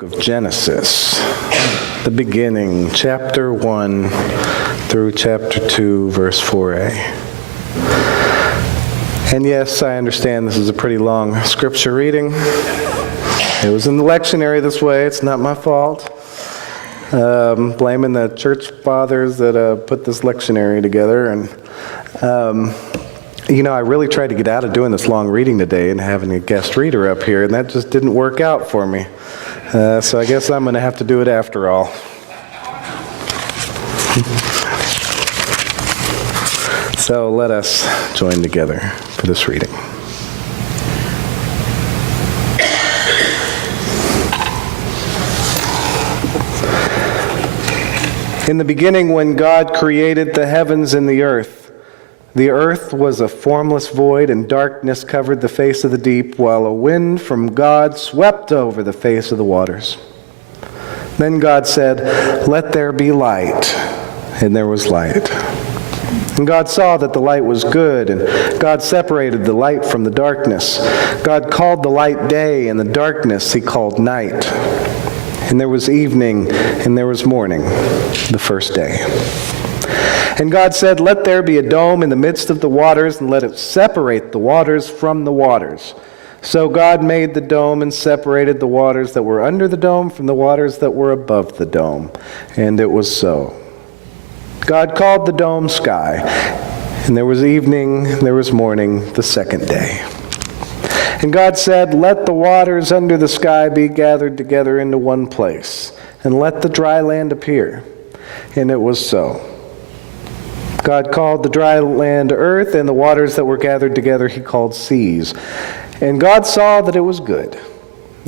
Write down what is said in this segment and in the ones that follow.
Of Genesis, the beginning, chapter 1 through chapter 2, verse 4a. And yes, I understand this is a pretty long scripture reading. It was in the lectionary this way. It's not my fault. Blaming the church fathers that put this lectionary together. And I really tried to get out of doing this long reading today and having a guest reader up here, and that just didn't work out for me. So I guess I'm going to have to do it after all. So let us join together for this reading. In the beginning, when God created the heavens and the earth was a formless void, and darkness covered the face of the deep, while a wind from God swept over the face of the waters. Then God said, "Let there be light," and there was light. And God saw that the light was good, and God separated the light from the darkness. God called the light day, and the darkness he called night. And there was evening, and there was morning, the first day. And God said, "Let there be a dome in the midst of the waters, and let it separate the waters from the waters." So God made the dome and separated the waters that were under the dome from the waters that were above the dome. And it was so. God called the dome sky, and there was evening, there was morning, the second day. And God said, "Let the waters under the sky be gathered together into one place, and let the dry land appear." And it was so. God called the dry land earth, and the waters that were gathered together he called seas. And God saw that it was good.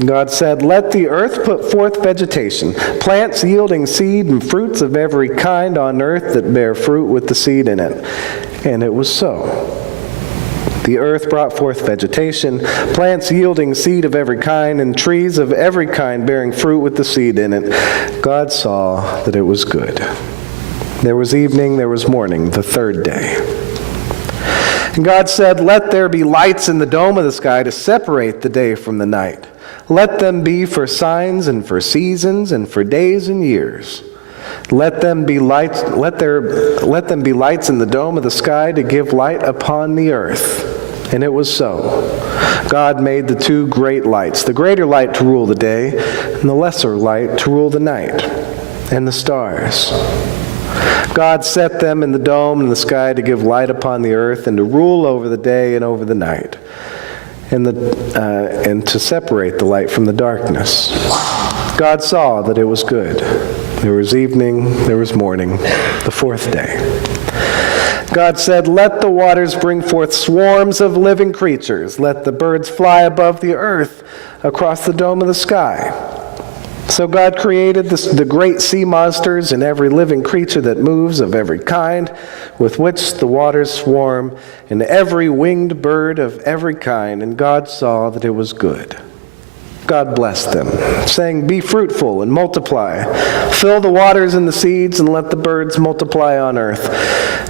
God said, "Let the earth put forth vegetation, plants yielding seed and fruits of every kind on earth that bear fruit with the seed in it." And it was so. The earth brought forth vegetation, plants yielding seed of every kind, and trees of every kind bearing fruit with the seed in it. God saw that it was good. There was evening, there was morning, the third day. And God said, "Let there be lights in the dome of the sky to separate the day from the night. Let them be for signs and for seasons and for days and years. Let them be lights in the dome of the sky to give light upon the earth." And it was so. God made the two great lights, the greater light to rule the day, and the lesser light to rule the night, and the stars. God set them in the dome in the sky to give light upon the earth and to rule over the day and over the night, and to separate the light from the darkness. God saw that it was good. There was evening, there was morning, the fourth day. God said, "Let the waters bring forth swarms of living creatures. Let the birds fly above the earth across the dome of the sky." So God created the great sea monsters and every living creature that moves of every kind, with which the waters swarm, and every winged bird of every kind. And God saw that it was good. God blessed them, saying, "Be fruitful and multiply. Fill the waters and the seas, and let the birds multiply on earth."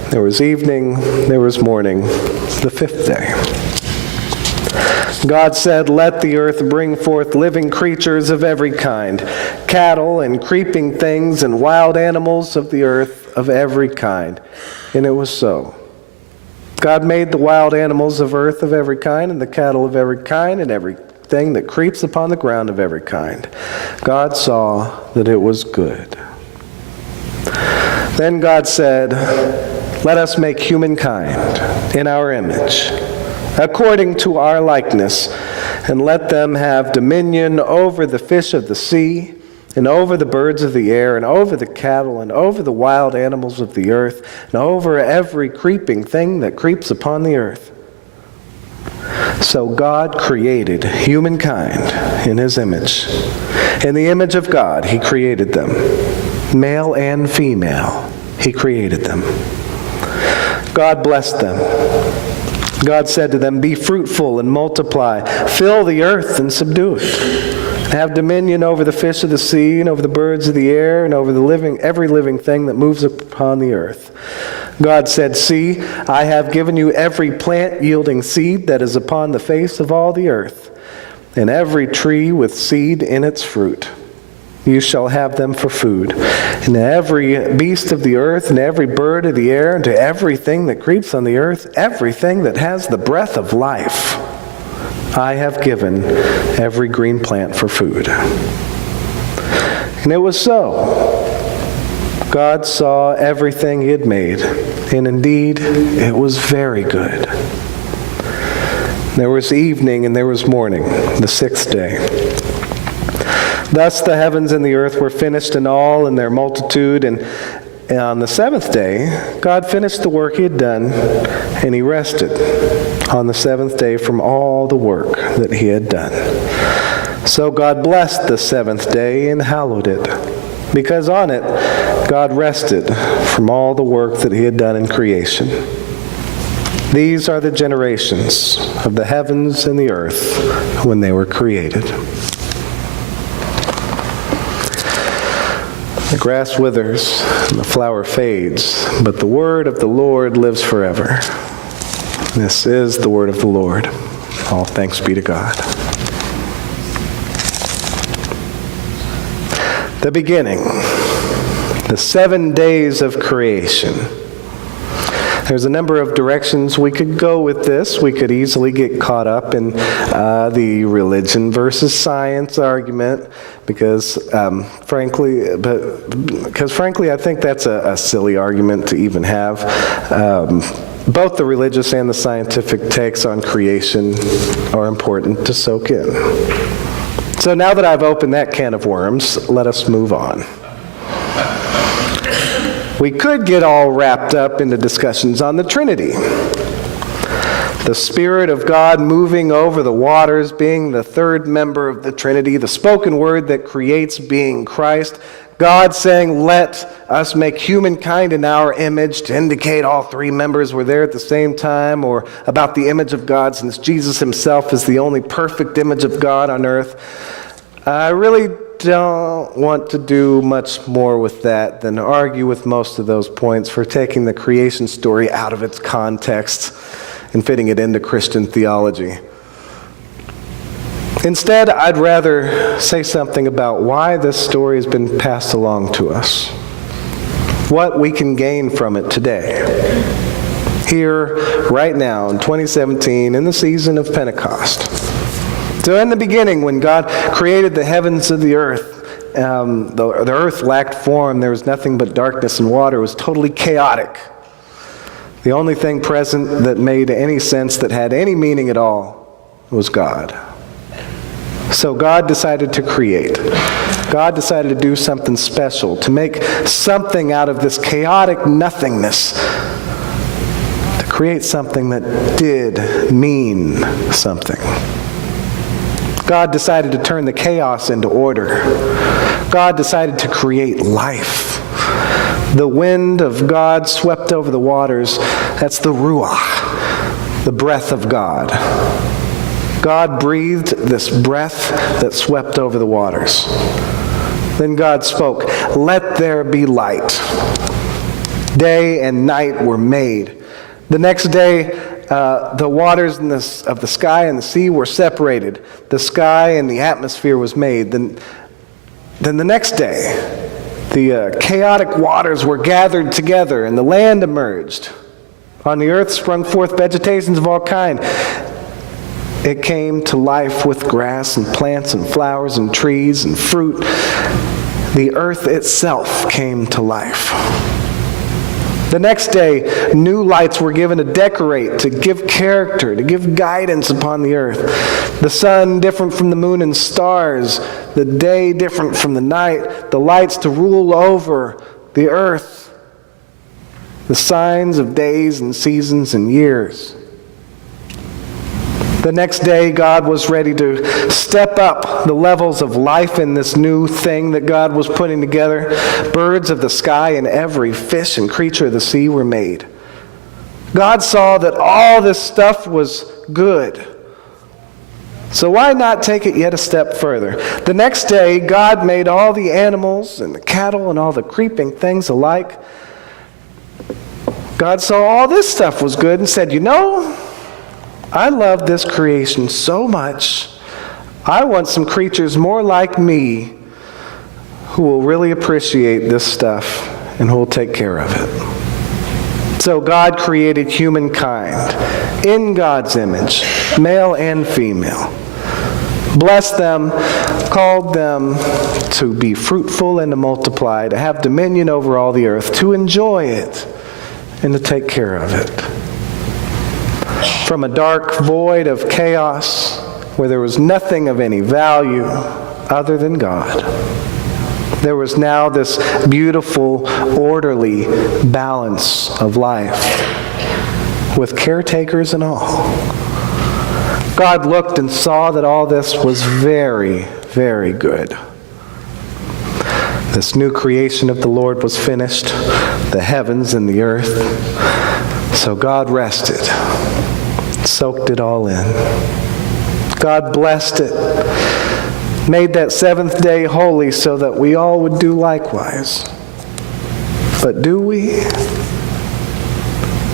There was evening, there was morning, the fifth day. God said, "Let the earth bring forth living creatures of every kind, cattle and creeping things and wild animals of the earth of every kind." And it was so. God made the wild animals of earth of every kind, and the cattle of every kind, and everything that creeps upon the ground of every kind. God saw that it was good. Then God said, "Let us make humankind in our image, according to our likeness, and let them have dominion over the fish of the sea, and over the birds of the air, and over the cattle, and over the wild animals of the earth, and over every creeping thing that creeps upon the earth." So God created humankind in his image. In the image of God he created them. Male and female he created them. God blessed them. God said to them, "Be fruitful and multiply. Fill the earth and subdue it. Have dominion over the fish of the sea, and over the birds of the air, and over every living thing that moves upon the earth." God said, "See, I have given you every plant yielding seed that is upon the face of all the earth, and every tree with seed in its fruit. you shall have them for food. And to every beast of the earth, and every bird of the air, and to everything that creeps on the earth, everything that has the breath of life, I have given every green plant for food. And it was so. God saw everything he had made, and indeed it was very good. There was evening and there was morning, the sixth day. Thus the heavens and the earth were finished in all in their multitude, and on the seventh day God finished the work he had done, and he rested on the seventh day from all the work that he had done. So God blessed the seventh day and hallowed it, because on it God rested from all the work that he had done in creation. These are the generations of the heavens and the earth when they were created. The grass withers and the flower fades, but the word of the Lord lives forever. This is the word of the Lord. All thanks be to God. The beginning, the 7 days of creation. There's a number of directions we could go with this. We could easily get caught up in the religion versus science argument, because frankly, I think that's a silly argument to even have. Both the religious and the scientific takes on creation are important to soak in. So now that I've opened that can of worms, let us move on. We could get all wrapped up into discussions on the Trinity. The Spirit of God moving over the waters, being the third member of the Trinity, the spoken word that creates being Christ, God saying, let us make humankind in our image, to indicate all three members were there at the same time, or about the image of God, since Jesus himself is the only perfect image of God on earth. I really don't want to do much more with that than argue with most of those points for taking the creation story out of its context and fitting it into Christian theology. Instead, I'd rather say something about why this story has been passed along to us, what we can gain from it today, here, right now, in 2017, in the season of Pentecost. So in the beginning, when God created the heavens and the earth, the earth lacked form. There was nothing but darkness and water. It was totally chaotic. The only thing present that made any sense, that had any meaning at all, was God. So God decided to create. God decided to do something special, to make something out of this chaotic nothingness, to create something that did mean something. God decided to turn the chaos into order. God decided to create life. The wind of God swept over the waters. That's the Ruach, the breath of God. God breathed this breath that swept over the waters. Then God spoke, "Let there be light." Day and night were made. The next day, the waters of the sky and the sea were separated. The sky and the atmosphere was made. Then the next day, the chaotic waters were gathered together, and the land emerged. On the earth sprung forth vegetations of all kind. It came to life with grass and plants and flowers and trees and fruit. The earth itself came to life. The next day, new lights were given to decorate, to give character, to give guidance upon the earth. The sun different from the moon and stars, the day different from the night, the lights to rule over the earth, the signs of days and seasons and years. The next day, God was ready to step up the levels of life in this new thing that God was putting together. Birds of the sky and every fish and creature of the sea were made. God saw that all this stuff was good. So why not take it yet a step further? The next day, God made all the animals and the cattle and all the creeping things alike. God saw all this stuff was good and said, I love this creation so much. I want some creatures more like me. who will really appreciate this stuff and who will take care of it. So God created humankind in God's image, male and female. Blessed them, called them to be fruitful and to multiply, to have dominion over all the earth, to enjoy it and to take care of it. From a dark void of chaos where there was nothing of any value other than God, there was now this beautiful, orderly balance of life with caretakers and all. God looked and saw that all this was very, very good. This new creation of the Lord was finished, the heavens and the earth. So God rested, soaked it all in. God blessed it, made that seventh day holy so that we all would do likewise. But do we?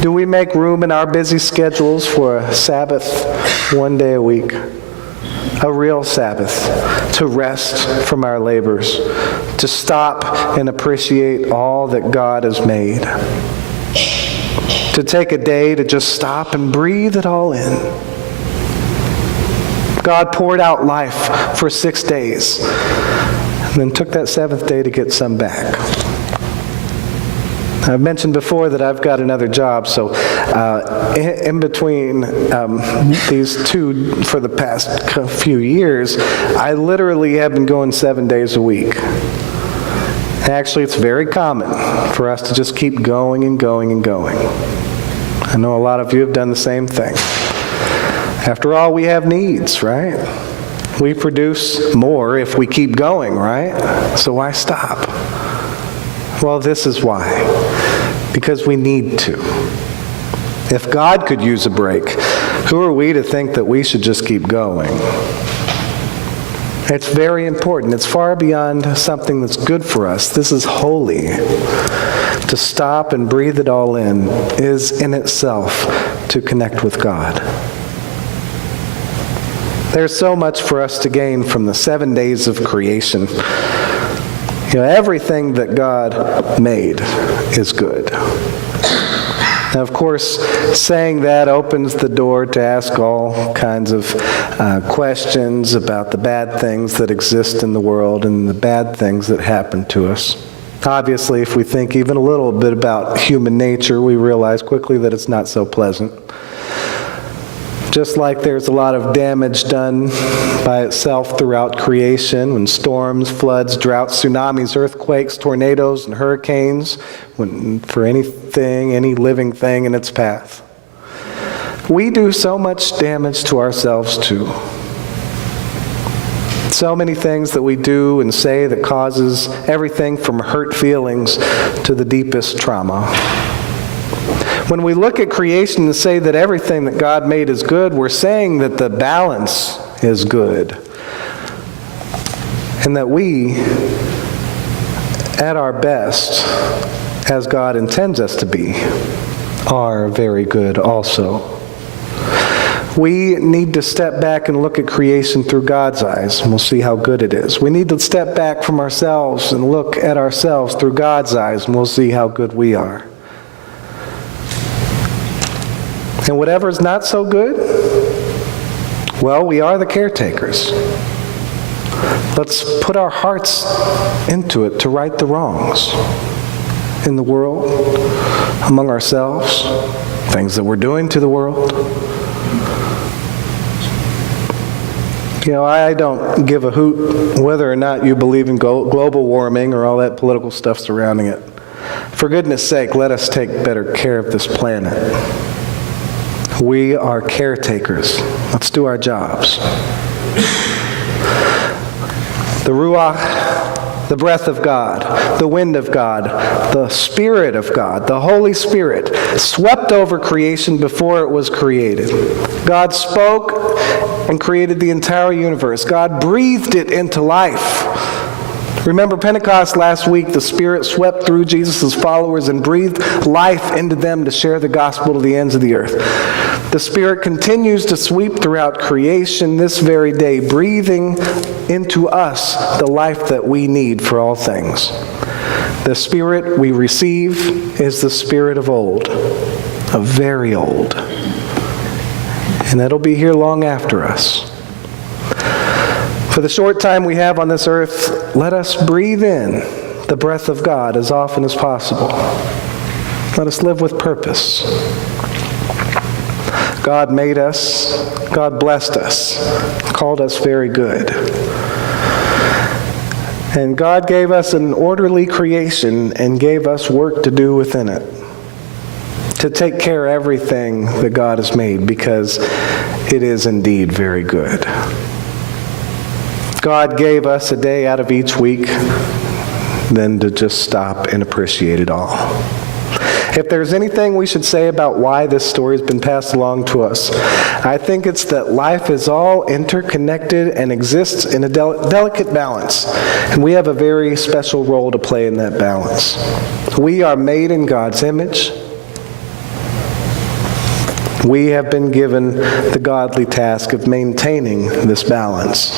Do we make room in our busy schedules for a Sabbath one day a week? A real Sabbath, to rest from our labors, to stop and appreciate all that God has made. To take a day to just stop and breathe it all in. God poured out life for 6 days and then took that seventh day to get some back. I've mentioned before that I've got another job, so in between these two for the past few years, I literally have been going 7 days a week. Actually, it's very common for us to just keep going and going and going. I know a lot of you have done the same thing. After all, we have needs, right? We produce more if we keep going, right? So why stop? Well, this is why. Because we need to. If God could use a break, who are we to think that we should just keep going? It's very important. It's far beyond something that's good for us. This is holy. To stop and breathe it all in is in itself to connect with God. There's so much for us to gain from the 7 days of creation. You know, everything that God made is good. Now, of course, saying that opens the door to ask all kinds of questions about the bad things that exist in the world and the bad things that happen to us. Obviously, if we think even a little bit about human nature, we realize quickly that it's not so pleasant. Just like there's a lot of damage done by itself throughout creation, when storms, floods, droughts, tsunamis, earthquakes, tornadoes, and hurricanes, for anything, any living thing in its path. We do so much damage to ourselves too. So many things that we do and say that causes everything from hurt feelings to the deepest trauma. When we look at creation and say that everything that God made is good, we're saying that the balance is good. And that we, at our best, as God intends us to be, are very good also. We need to step back and look at creation through God's eyes, and we'll see how good it is. We need to step back from ourselves and look at ourselves through God's eyes, and we'll see how good we are. And whatever's not so good, well, we are the caretakers. Let's put our hearts into it to right the wrongs in the world, among ourselves, things that we're doing to the world. You know, I don't give a hoot whether or not you believe in global warming or all that political stuff surrounding it. For goodness sake, let us take better care of this planet. We are caretakers. Let's do our jobs. The Ruach, the breath of God, the wind of God, the Spirit of God, the Holy Spirit, swept over creation before it was created. God spoke and created the entire universe. God breathed it into life. Remember Pentecost last week, the Spirit swept through Jesus' followers and breathed life into them to share the gospel to the ends of the earth. The Spirit continues to sweep throughout creation this very day, breathing into us the life that we need for all things. The Spirit we receive is the Spirit of old, of very old. And that'll be here long after us. For the short time we have on this earth, let us breathe in the breath of God as often as possible. Let us live with purpose. God made us, God blessed us, called us very good. And God gave us an orderly creation and gave us work to do within it, to take care of everything that God has made, because it is indeed very good. God gave us a day out of each week, then to just stop and appreciate it all. If there's anything we should say about why this story has been passed along to us, I think it's that life is all interconnected and exists in a delicate balance, and we have a very special role to play in that balance. We are made in God's image. We have been given the godly task of maintaining this balance,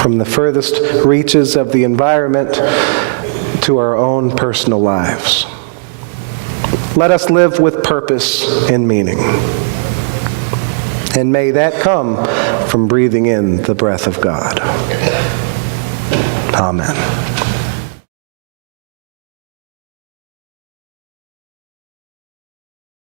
from the furthest reaches of the environment to our own personal lives. Let us live with purpose and meaning. And may that come from breathing in the breath of God. Amen.